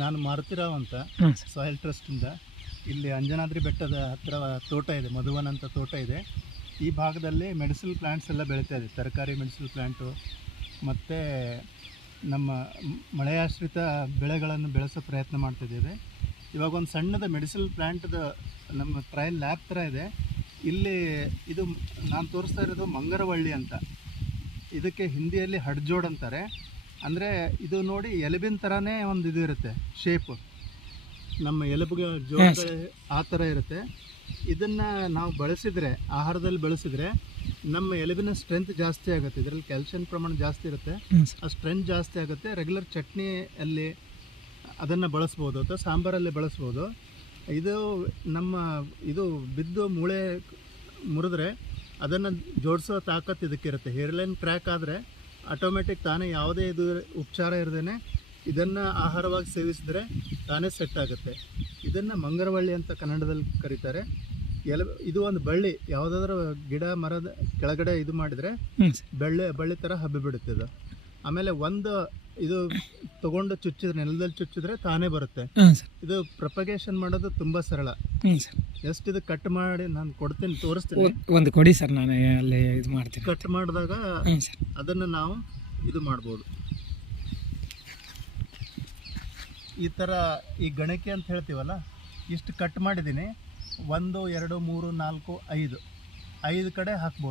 ನಾನು ಮಾರುತಿರಾವ್ ಅಂತ ಸಾಯಿಲ್ ಟ್ರಸ್ಟಿಂದ ಇಲ್ಲಿ ಅಂಜನಾದ್ರಿ ಬೆಟ್ಟದ ಹತ್ತಿರ ತೋಟ ಇದೆ ಮಧುವನ್ ಅಂತ ತೋಟ ಇದೆ. ಈ ಭಾಗದಲ್ಲಿ ಮೆಡಿಸಿನ್ ಪ್ಲ್ಯಾಂಟ್ಸ್ ಎಲ್ಲ ಬೆಳೀತಾ ಇದೆ ತರಕಾರಿ ಮೆಡಿಸಿನ್ ಪ್ಲ್ಯಾಂಟು ಮತ್ತು ನಮ್ಮ ಮಳೆಯಾಶ್ರಿತ ಬೆಳೆಗಳನ್ನು ಬೆಳೆಸೋ ಪ್ರಯತ್ನ ಮಾಡ್ತಿದ್ದೇವೆ ಇವಾಗ ಒಂದು ಸಣ್ಣದ ಮೆಡಿಸಿನ್ ಪ್ಲ್ಯಾಂಟ್ದ ನಮ್ಮ ಟ್ರಯಲ್ ಲ್ಯಾಬ್ ಥರ ಇದೆ. ಇಲ್ಲಿ ಇದು ನಾನು ತೋರಿಸ್ತಾ ಇರೋದು ಮಂಗರವಳ್ಳಿ ಅಂತ. ಇದಕ್ಕೆ ಹಿಂದಿಯಲ್ಲಿ ಹಡ್ಜೋಡ್ ಅಂತಾರೆ. ಅಂದರೆ ಇದು ನೋಡಿ ಎಲುಬಿನ ಥರನೇ ಒಂದು ಇದು ಇರುತ್ತೆ ಶೇಪು ನಮ್ಮ ಎಲುಬುಗೆ ಜೋಳ ಆ ಥರ ಇರುತ್ತೆ. ಇದನ್ನು ನಾವು ಬಳಸಿದರೆ ಆಹಾರದಲ್ಲಿ ಬಳಸಿದರೆ ನಮ್ಮ ಎಲುಬಿನ ಸ್ಟ್ರೆಂತ್ ಜಾಸ್ತಿ ಆಗುತ್ತೆ. ಇದರಲ್ಲಿ ಕ್ಯಾಲ್ಸಿಯಂ ಪ್ರಮಾಣ ಜಾಸ್ತಿ ಇರುತ್ತೆ. ಆ ಸ್ಟ್ರೆಂತ್ ಜಾಸ್ತಿ ಆಗುತ್ತೆ. ರೆಗ್ಯುಲರ್ ಚಟ್ನಿ ಅಲ್ಲಿ ಅದನ್ನು ಬಳಸ್ಬೋದು ಅಥವಾ ಸಾಂಬಾರಲ್ಲಿ ಬಳಸ್ಬೋದು. ಇದು ನಮ್ಮ ಇದು ಬಿದ್ದು ಮೂಳೆ ಮುರಿದ್ರೆ ಅದನ್ನು ಜೋಡಿಸೋ ತಾಕತ್ತು ಇದಕ್ಕಿರುತ್ತೆ. ಹೇರ್ಲೈನ್ ಕ್ರ್ಯಾಕ್ ಆದರೆ ಆಟೋಮೆಟಿಕ್ ತಾನೇ ಯಾವುದೇ ಇದು ಉಪಚಾರ ಇರದೇ ಇದನ್ನು ಆಹಾರವಾಗಿ ಸೇವಿಸಿದ್ರೆ ತಾನೇ ಸೆಟ್ ಆಗುತ್ತೆ. ಇದನ್ನು ಮಂಗರವಳ್ಳಿ ಅಂತ ಕನ್ನಡದಲ್ಲಿ ಕರೀತಾರೆ. ಎಲ್ ಇದು ಒಂದು ಬಳ್ಳಿ. ಯಾವುದಾದ್ರೂ ಗಿಡ ಮರದ ಕೆಳಗಡೆ ಇದು ಮಾಡಿದರೆ ಬಳ್ಳಿ ಬೆಳ್ಳೆ ಥರ ಹಬ್ಬಿ ಬಿಡುತ್ತೆ ಇದು. ಆಮೇಲೆ ಒಂದು ಇದು ತಗೊಂಡು ಚುಚ್ಚಿದ್ರೆ ನೆಲದಲ್ಲಿ ಚುಚ್ಚಿದ್ರೆ ತಾನೇ ಬರುತ್ತೆ. ಹಾಂ ಸರ್. ಇದು ಪ್ರಪಗೇಷನ್ ಮಾಡೋದು ತುಂಬಾ ಸರಳ. ಹ್ಞೂ ಸರ್. ಎಷ್ಟು ಇದು ಕಟ್ ಮಾಡಿ ನಾನು ಕೊಡ್ತೀನಿ ತೋರಿಸ್ತೀನಿ. ಒಂದು ಕೊಡಿ ಸರ್ ನಾನು ಅಲ್ಲಿ ಇದು ಮಾಡ್ತೀನಿ. ಕಟ್ ಮಾಡಿದಾಗ ಹ್ಞೂ ಸರ್. ಅದನ್ನು ನಾವು ಇದು ಮಾಡ್ಬೋದು. ಈ ಥರ ಈ ಗಣಕಿ ಅಂತ ಹೇಳ್ತೀವಲ್ಲ ಇಷ್ಟು ಕಟ್ ಮಾಡಿದ್ದೀನಿ. ಒಂದು ಎರಡು ಮೂರು ನಾಲ್ಕು ಐದು. ಐದು ಕಡೆ ಹಾಕ್ಬೋದು.